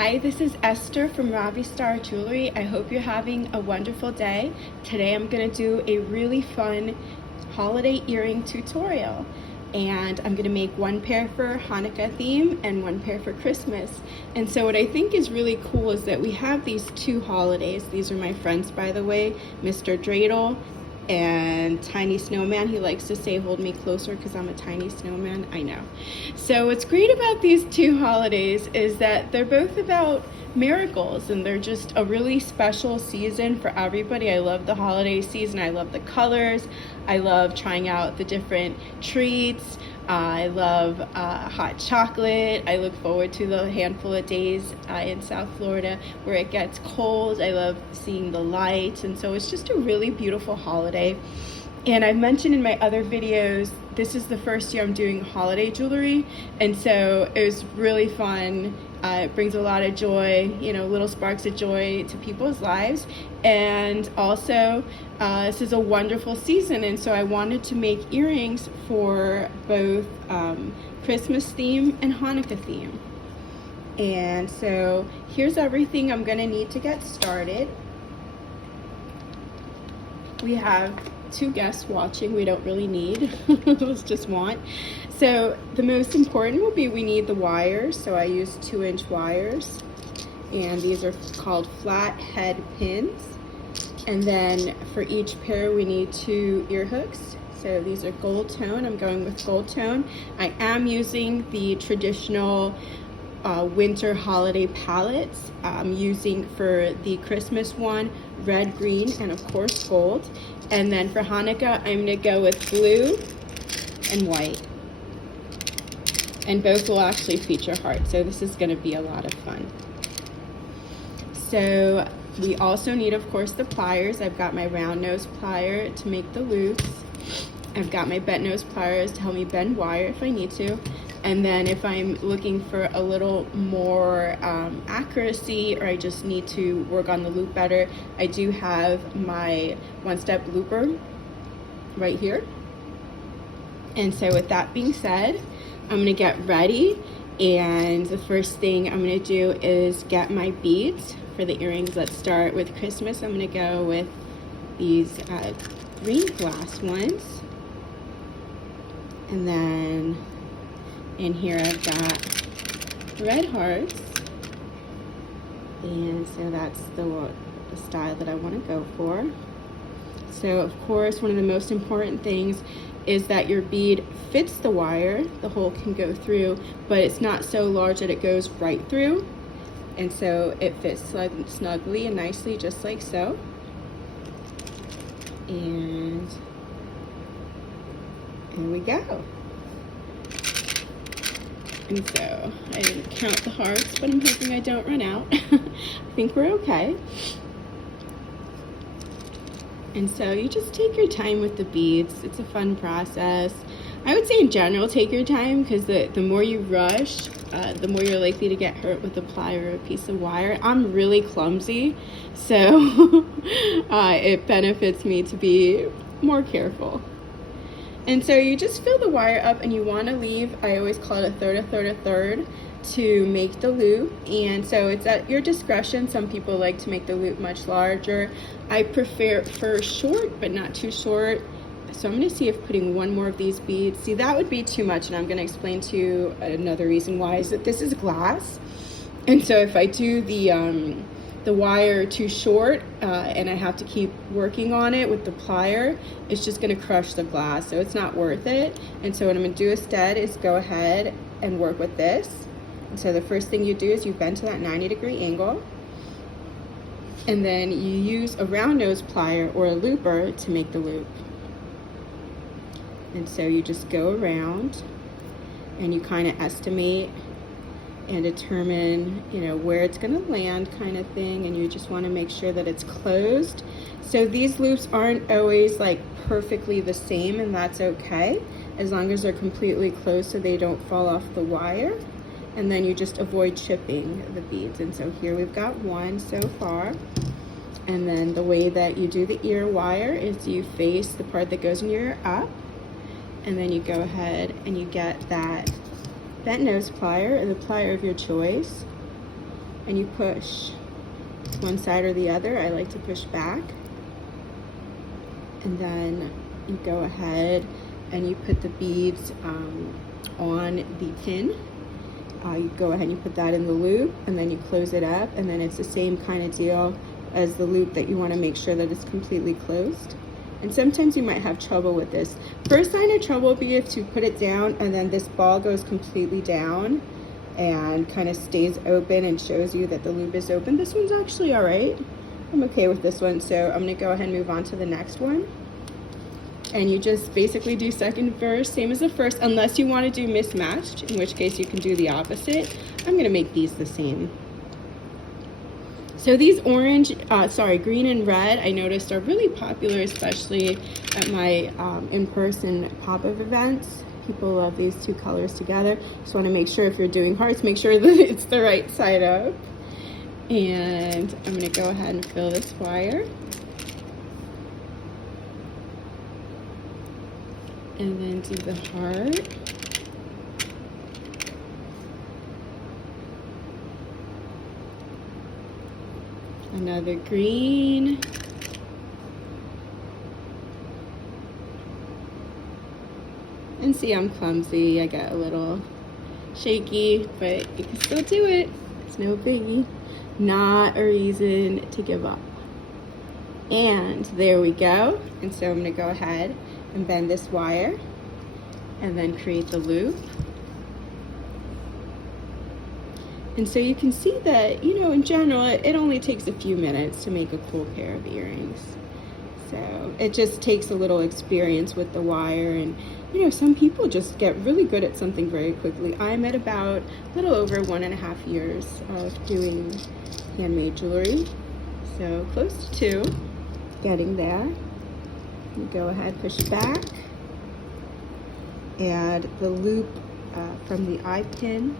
Hi, this is Esther from Ravi Star Jewelry. I hope you're having a wonderful day. Today I'm going to do a really fun holiday earring tutorial. And I'm going to make one pair for Hanukkah theme and one pair for Christmas. And so what I think is really cool is that we have these two holidays. These are my friends, by the way, Mr. Dreidel and Tiny Snowman. He likes to say, hold me closer, because I'm a tiny snowman. I know. So what's great about these two holidays is that they're both about miracles, and they're just a really special season for everybody. I love the holiday season. I love the colors. I love trying out the different treats. I love hot chocolate. I look forward to the handful of days in South Florida where it gets cold. I love seeing the lights, and so it's just a really beautiful holiday. And I've mentioned in my other videos, this is the first year I'm doing holiday jewelry, and so it was really fun. It brings a lot of joy, little sparks of joy to people's lives. And also, this is a wonderful season, and so I wanted to make earrings for both Christmas theme and Hanukkah theme. And so here's everything I'm going to need to get started. We have two guests watching. We don't really need, let's just want. So the most important will be we need the wires. So I use 2-inch wires, and these are called flat head pins. And then for each pair we need 2 ear hooks. So these are gold tone. I'm going with gold tone. I am using the traditional winter holiday palettes. I'm using for the Christmas one red, green, and of course gold. And then for Hanukkah, I'm gonna go with blue and white. And both will actually feature hearts, so this is gonna be a lot of fun. So we also need, of course, the pliers. I've got my round nose plier to make the loops. I've got my bent nose pliers to help me bend wire if I need to. And then if I'm looking for a little more accuracy, or I just need to work on the loop better, I do have my one-step looper right here. And so with that being said, I'm gonna get ready. And the first thing I'm gonna do is get my beads for the earrings. Let's start with Christmas. I'm gonna go with these green glass ones. And then in here I've got red hearts. And so that's the style that I want to go for. So of course, one of the most important things is that your bead fits the wire. The hole can go through, but it's not so large that it goes right through. And so it fits snugly and nicely, just like so. And here we go. And so I didn't count the hearts, but I'm hoping I don't run out. I think we're okay. And so you just take your time with the beads. It's a fun process. I would say in general, take your time, because the more you rush, the more you're likely to get hurt with a plier or a piece of wire. I'm really clumsy, so it benefits me to be more careful. And so you just fill the wire up, and you want to leave, I always call it a third, a third, a third, to make the loop. And so it's at your discretion. Some people like to make the loop much larger. I prefer short, but not too short. So I'm going to see if putting one more of these beads, see, that would be too much, and I'm going to explain to you another reason why, is that this is glass. And so if I do the wire too short and I have to keep working on it with the plier, it's just going to crush the glass, so it's not worth it. And so what I'm going to do instead is go ahead and work with this. And so the first thing you do is you bend to that 90-degree angle, and then you use a round nose plier or a looper to make the loop. And so you just go around and you kind of estimate and determine, where it's going to land, kind of thing. And you just want to make sure that it's closed. So these loops aren't always like perfectly the same, and that's okay, as long as they're completely closed so they don't fall off the wire. And then you just avoid chipping the beads. And so here we've got one so far. And then the way that you do the ear wire is you face the part that goes in your ear up, and then you go ahead and you get that bent nose plier, or the plier of your choice, and you push one side or the other. I like to push back. And then you go ahead and you put the beads on the pin. You go ahead and you put that in the loop, and then you close it up, and then it's the same kind of deal as the loop that you want to make sure that it's completely closed. And sometimes you might have trouble with this. First sign of trouble would be if you put it down and then this ball goes completely down and kind of stays open and shows you that the loop is open. This one's actually all right. I'm okay with this one, so I'm gonna go ahead and move on to the next one. And you just basically do second verse, same as the first, unless you want to do mismatched, in which case you can do the opposite. I'm gonna make these the same. So these green and red, I noticed are really popular, especially at my in-person pop-up events. People love these two colors together. Just want to make sure if you're doing hearts, make sure that it's the right side up. And I'm going to go ahead and fill this wire. And then do the heart. Another green. And see, I'm clumsy. I get a little shaky, but you can still do it. It's no biggie. Not a reason to give up. And there we go. And so I'm going to go ahead and bend this wire and then create the loop. And so you can see that, you know, in general, it only takes a few minutes to make a cool pair of earrings. So it just takes a little experience with the wire, and, you know, some people just get really good at something very quickly. I'm at about a little over 1.5 years of doing handmade jewelry. So close to 2, getting there. You go ahead, push back, add the loop from the eye pin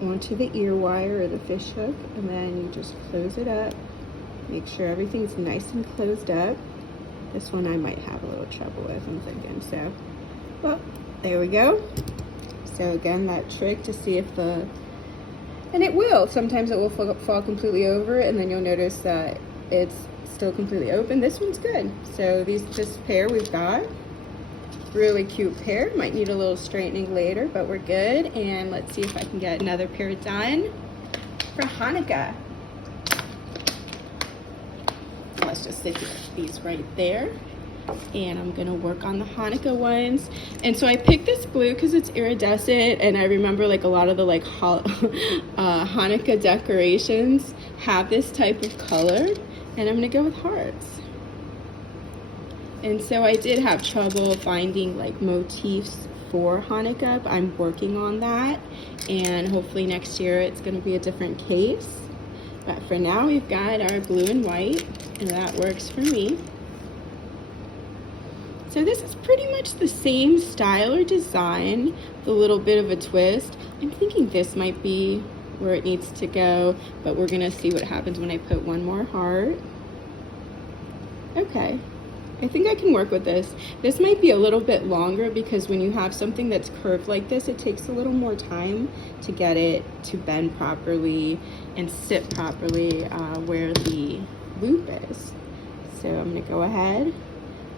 onto the ear wire or the fish hook, and then you just close it up. Make sure everything's nice and closed up. This one I might have a little trouble with, I'm thinking. So, well, there we go. So again, that trick to see if and it will, sometimes it will fall completely over, and then you'll notice that it's still completely open. This one's good. So this pair we've got, really cute pair. Might need a little straightening later, but we're good. And let's see if I can get another pair done for Hannukah. Let's just stick these right there. And I'm gonna work on the Hannukah ones. And so I picked this blue because it's iridescent, and I remember like a lot of the like Hannukah decorations have this type of color, and I'm gonna go with hearts. And so I did have trouble finding like motifs for Hannukah, but I'm working on that, and hopefully next year it's going to be a different case. But for now we've got our blue and white, and that works for me. So this is pretty much the same style or design with a little bit of a twist. I'm thinking this might be where it needs to go, but we're going to see what happens when I put one more heart. Okay. I think I can work with this. This might be a little bit longer because when you have something that's curved like this, it takes a little more time to get it to bend properly and sit properly where the loop is. So I'm going to go ahead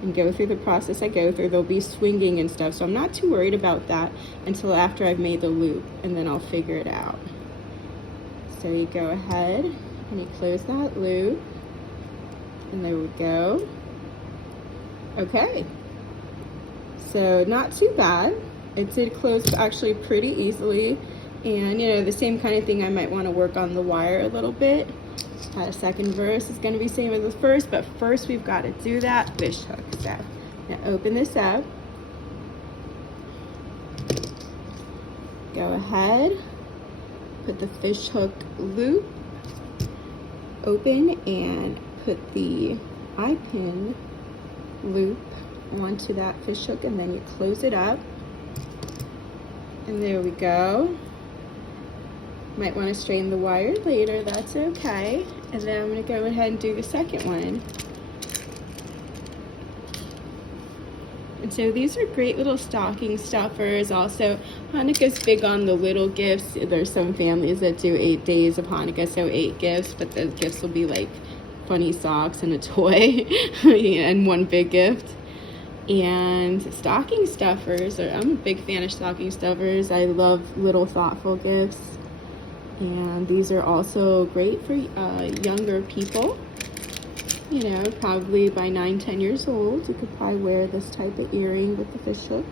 and go through the process I go through. There'll be swinging and stuff, so I'm not too worried about that until after I've made the loop, and then I'll figure it out. So you go ahead and you close that loop, and there we go. Okay, so not too bad. It did close actually pretty easily, and you know, the same kind of thing, I might want to work on the wire a little bit. Second verse is going to be same as the first, but first we've got to do that fish hook. So now open this up, go ahead, put the fish hook loop, open, and put the eye pin loop onto that fish hook, and then you close it up, and there we go. Might want to straighten the wire later, that's okay. And then I'm going to go ahead and do the second one. And so these are great little stocking stuffers. Also, Hanukkah's big on the little gifts. There's some families that do 8 days of Hanukkah, so 8 gifts, but the gifts will be like funny socks and a toy and one big gift. And stocking stuffers, I'm a big fan of stocking stuffers. I love little thoughtful gifts. And these are also great for younger people. You know, probably by 9-10 years old, you could probably wear this type of earring with the fish hook.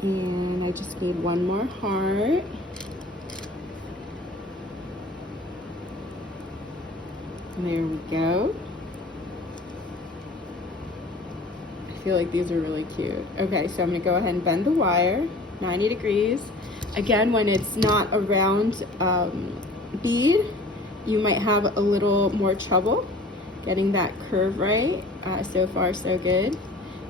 And I just made one more heart. And there we go. I feel like these are really cute. Okay, so I'm gonna go ahead and bend the wire 90 degrees. Again, when it's not a round bead, you might have a little more trouble getting that curve right. So far, so good.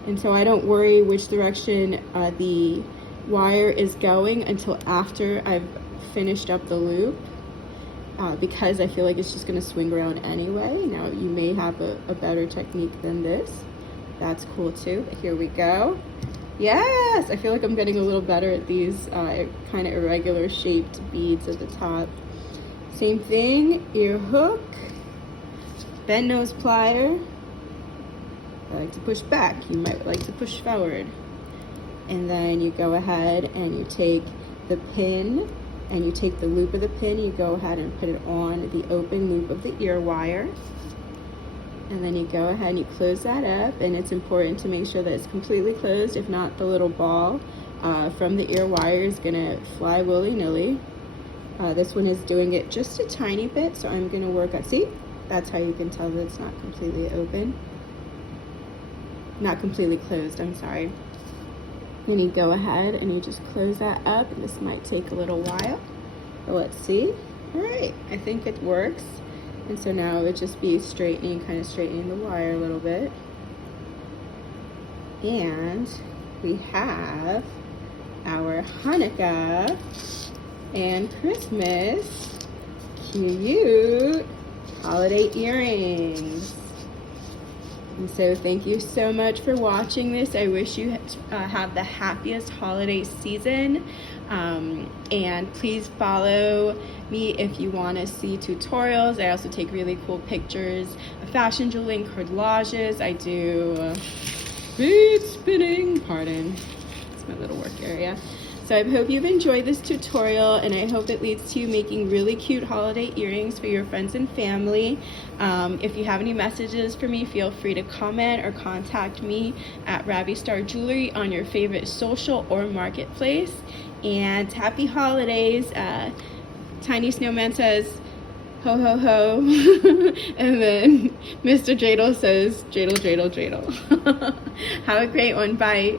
And so I don't worry which direction the wire is going until after I've finished up the loop, because I feel like it's just gonna swing around anyway. Now you may have a better technique than this. That's cool too, but here we go. Yes, I feel like I'm getting a little better at these kind of irregular shaped beads at the top. Same thing, ear hook, bend nose plier. I like to push back, you might like to push forward. And then you go ahead and you take the pin and you take the loop of the pin, you go ahead and put it on the open loop of the ear wire. And then you go ahead and you close that up, and it's important to make sure that it's completely closed. If not, the little ball from the ear wire is gonna fly willy-nilly. This one is doing it just a tiny bit, so I'm gonna work on, see? That's how you can tell that it's not completely open. Not completely closed, I'm sorry. Then you go ahead and you just close that up, and this might take a little while, but let's see. All right, I think it works. And so now it would just be straightening, kind of straightening the wire a little bit. And we have our Hanukkah and Christmas cute holiday earrings. And so thank you so much for watching this. I wish you have the happiest holiday season. And please follow me if you want to see tutorials. I also take really cool pictures of fashion jewelry and collages. I do bead spinning, pardon, it's my little work area. So I hope you've enjoyed this tutorial, and I hope it leads to you making really cute holiday earrings for your friends and family. If you have any messages for me, feel free to comment or contact me at Ravi Star Jewelry on your favorite social or marketplace. And happy holidays. Tiny Snowman says, ho ho ho. And then Mr. Dreidel says, dreidel, dreidel, dreidel. Have a great one. Bye.